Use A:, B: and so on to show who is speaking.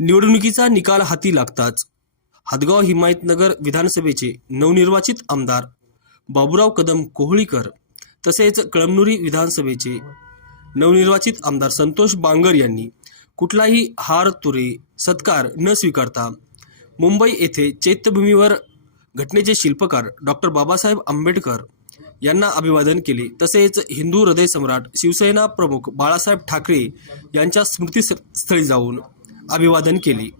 A: निवडणुकीचा निकाल हाती लागताच. हदगाव हिमायतनगर विधानसभेचे नवनिर्वाचित आमदार बाबुराव कदम कोहळीकर तसेच कळमनुरी विधानसभेचे नवनिर्वाचित आमदार संतोष बांगर यांनी कुठलाही हार तुरे सत्कार न स्वीकारता मुंबई येथे चैत्यभूमीवर घटनेचे शिल्पकार डॉक्टर बाबासाहेब आंबेडकर यांना अभिवादन केले. तसेच हिंदू हृदय सम्राट शिवसेना प्रमुख बाळासाहेब ठाकरे यांच्या स्मृतीस्थळी जाऊन अभिवादन केले.